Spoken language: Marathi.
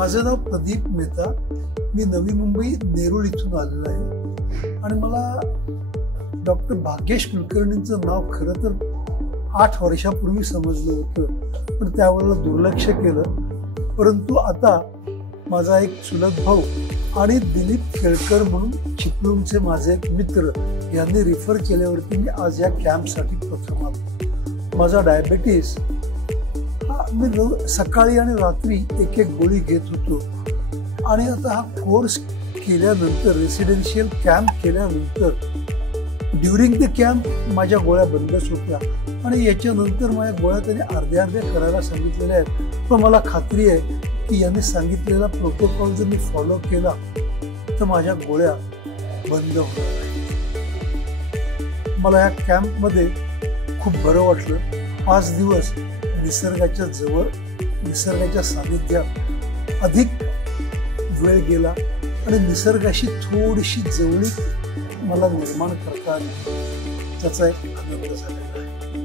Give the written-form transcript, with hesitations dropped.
माझं नाव प्रदीप मेहता. मी नवी मुंबई नेरूळ इथून आलेलो आहे आणि मला डॉक्टर भाग्येश कुलकर्णींचं नाव खरं तर 8 वर्षापूर्वी समजलं होतं, पण त्यावेळेला दुर्लक्ष केलं. परंतु आता माझा एक चुलत भाऊ आणि दिलीप केळकर म्हणून चिपळूणचे माझे एक मित्र यांनी रिफर केल्यावरती मी आज या कॅम्पसाठी प्रथम आलो. माझा डायबेटीस मी सकाळी आणि रात्री एक गोळी घेत होतो आणि आता हा कोर्स केल्यानंतर, रेसिडेन्शियल कॅम्प केल्यानंतर ड्युरिंग द कॅम्प माझ्या गोळ्या बंदच होत्या आणि याच्यानंतर माझ्या गोळ्या त्यांनी अर्ध्या करायला सांगितलेल्या आहेत. पण मला खात्री आहे की यांनी सांगितलेला प्रोटोकॉल जर मी फॉलो केला तर माझ्या गोळ्या बंद होणार नाही. मला या कॅम्पमध्ये खूप बरं वाटलं. 5 दिवस निसर्गाच्या जवळ, निसर्गाच्या सानिध्यात अधिक वेळ गेला आणि निसर्गाशी थोडीशी जवळीक मला निर्माण करता आली. त्याचा एक आनंद झालेला आहे.